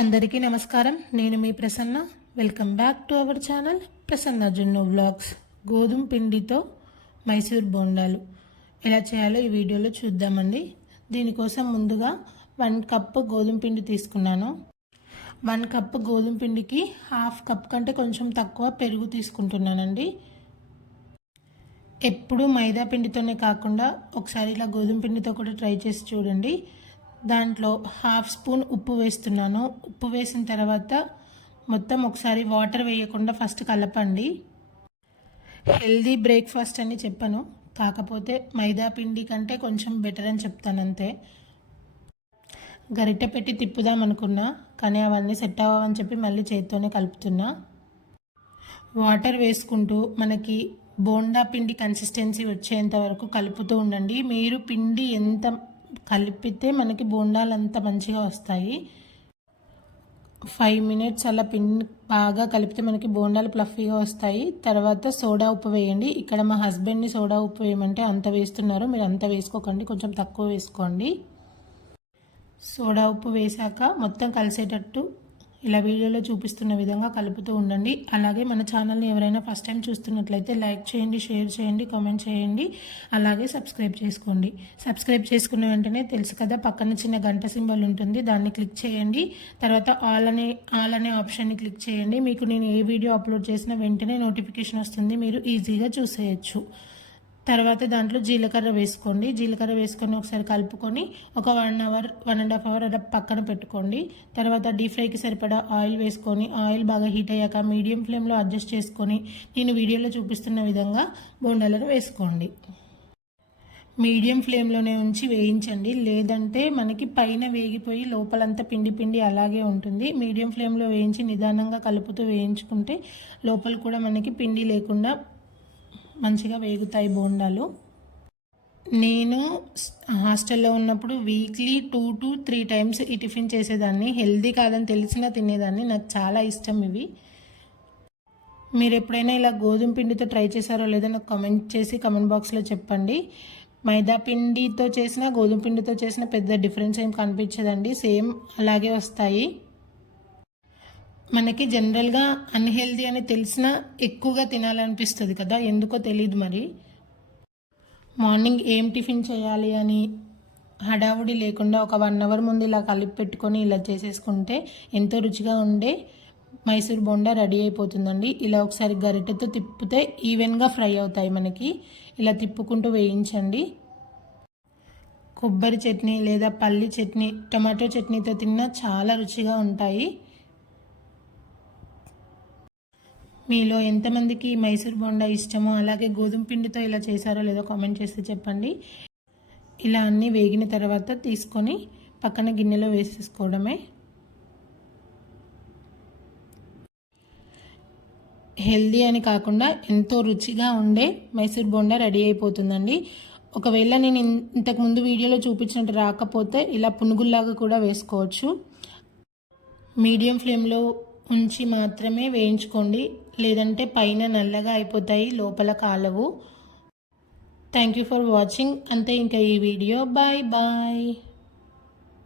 అందరికీ నమస్కారం. నేను మీ Prasanna. Welcome back to our channel Prasanna Junnu vlogs గోధుమ పిండితో మైసూర్ బోండాలు. ఎలా చేయాలో ఈ వీడియోలో చూద్దామండి. దీనికోసం ముందుగా వన్ కప్ గోధుమ పిండి తీసుకున్నాను. వన్ కప్ గోధుమ పిండికి హాఫ్ కప్ కంటే కొంచెం తక్కువ పెరుగు తీసుకుంటున్నానండి. ఎప్పుడు మైదా పిండితోనే కాకుండా ఒకసారి ఇలా గోధుమ పిండితో కూడా ట్రై చేసి చూడండి. దాంట్లో హాఫ్ స్పూన్ ఉప్పు వేస్తున్నాను. ఉప్పు వేసిన తర్వాత మొత్తం ఒకసారి వాటర్ వేయకుండా ఫస్ట్ కలపండి. హెల్దీ బ్రేక్ఫాస్ట్ అని చెప్పను. కాకపోతే మైదా పిండి కంటే కొంచెం బెటర్ అని చెప్తాను అంతే. గరిటె పెట్టి తిప్పుదాం అనుకున్నా కానీ అవన్నీ సెట్ అవ్వని చెప్పి మళ్ళీ చేతితోనే కలుపుతున్నా. వాటర్ వేసుకుంటూ మనకి బోండా పిండి కన్సిస్టెన్సీ వచ్చేంత వరకు కలుపుతూ ఉండండి. మీరు పిండి ఎంత కలిపితే మనకి బోండాలు అంత మంచిగా వస్తాయి. ఫైవ్ మినిట్స్ అలా పిన్ బాగా కలిపితే మనకి బోండాలు ప్లఫీగా వస్తాయి. తర్వాత సోడా ఉప్పు వేయండి. ఇక్కడ మా హస్బెండ్ని సోడా ఉప్పు వేయమంటే అంత వేస్తున్నారు. మీరు అంత వేసుకోకండి. కొంచెం తక్కువ వేసుకోండి. సోడా ఉప్పు వేశాక మొత్తం కలిసేటట్టు ఇలా వీడియోలో చూపిస్తున్న విధంగా కలుపుతూ ఉండండి. అలాగే మన ఛానల్ని ఎవరైనా ఫస్ట్ టైం చూస్తున్నట్లయితే లైక్ చేయండి షేర్ చేయండి కామెంట్ చేయండి. అలాగే సబ్స్క్రైబ్ చేసుకోండి. సబ్స్క్రైబ్ చేసుకున్న వెంటనే తెలుసు కదా పక్కన చిన్న గంట సింబల్ ఉంటుంది. దాన్ని క్లిక్ చేయండి. తర్వాత ఆల్ అనే ఆల్ అనే ఆప్షన్ని క్లిక్ చేయండి. మీకు నేను ఏ వీడియో అప్లోడ్ చేసిన వెంటనే నోటిఫికేషన్ వస్తుంది. మీరు ఈజీగా చూసేయచ్చు. తర్వాత దాంట్లో జీలకర్ర వేసుకోండి. జీలకర్ర వేసుకొని ఒకసారి కలుపుకొని ఒక one hour one and half hour అలా పక్కన పెట్టుకోండి. తర్వాత డీప్ ఫ్రైకి సరిపడా ఆయిల్ వేసుకొని ఆయిల్ బాగా హీట్ అయ్యాక మీడియం ఫ్లేమ్లో అడ్జస్ట్ చేసుకొని నేను వీడియోలో చూపిస్తున్న విధంగా బోండాలను వేసుకోండి. మీడియం ఫ్లేమ్లోనే ఉంచి వేయించండి. లేదంటే మనకి పైన వేగిపోయి లోపలంతా పిండి పిండి అలాగే ఉంటుంది. మీడియం ఫ్లేమ్లో వేయించి నిదానంగా కలుపుతూ వేయించుకుంటే లోపల కూడా మనకి పిండి లేకుండా మంచిగా వేగుతాయి బోండాలు. నేను హాస్టల్లో ఉన్నప్పుడు weekly two to three times ఈ టిఫిన్ చేసేదాన్ని. హెల్దీ కాదని తెలిసినా తినేదాన్ని. నాకు చాలా ఇష్టం ఇవి. మీరు ఎప్పుడైనా ఇలా గోధుమ పిండితో ట్రై చేశారో లేదో నాకు కమెంట్ చేసి కమెంట్ బాక్స్లో చెప్పండి. మైదా పిండితో చేసిన గోధుమ పిండితో చేసిన పెద్ద డిఫరెన్స్ ఏం కనిపించదండి. సేమ్ అలాగే వస్తాయి. మనకి జనరల్గా అన్హెల్దీ అని తెలిసినా ఎక్కువగా తినాలనిపిస్తుంది కదా? ఎందుకో తెలియదు మరి. మార్నింగ్ ఏం టిఫిన్ చేయాలి అని హడావుడి లేకుండా ఒక వన్ అవర్ ముందు ఇలా కలిపి పెట్టుకొని ఇలా చేసేసుకుంటే ఎంతో రుచిగా ఉండే మైసూర్ బొండా రెడీ అయిపోతుందండి. ఇలా ఒకసారి గరిటెతో తిప్పితే ఈవెన్గా ఫ్రై అవుతాయి మనకి. ఇలా తిప్పుకుంటూ వేయించండి. కొబ్బరి చట్నీ లేదా పల్లి చట్నీ టమాటో చట్నీతో తిన్నా చాలా రుచిగా ఉంటాయి. మీలో ఎంతమందికి మైసూర్ బోండా ఇష్టమో అలాగే గోధుమ పిండితో ఇలా చేశారో లేదో కామెంట్ చేస్తే చెప్పండి. ఇలా అన్నీ వేగిన తర్వాత తీసుకొని పక్కన గిన్నెలో వేసేసుకోవడమే. హెల్దీ అని కాకుండా ఎంతో రుచిగా ఉండే మైసూర్ బోండా రెడీ అయిపోతుందండి. ఒకవేళ నేను ఇంతకుముందు వీడియోలో చూపించినట్టు రాకపోతే ఇలా పునుగుల్లాగా కూడా వేసుకోవచ్చు. మీడియం ఫ్లేమ్లో ఉంచి మాత్రమే వేయించుకోండి. లేదంటే పైన నల్లగా అయిపోతాయి లోపల కాలవు. థ్యాంక్ యూ ఫర్ వాచింగ్ అంతే ఇంకా ఈ వీడియో. Bye bye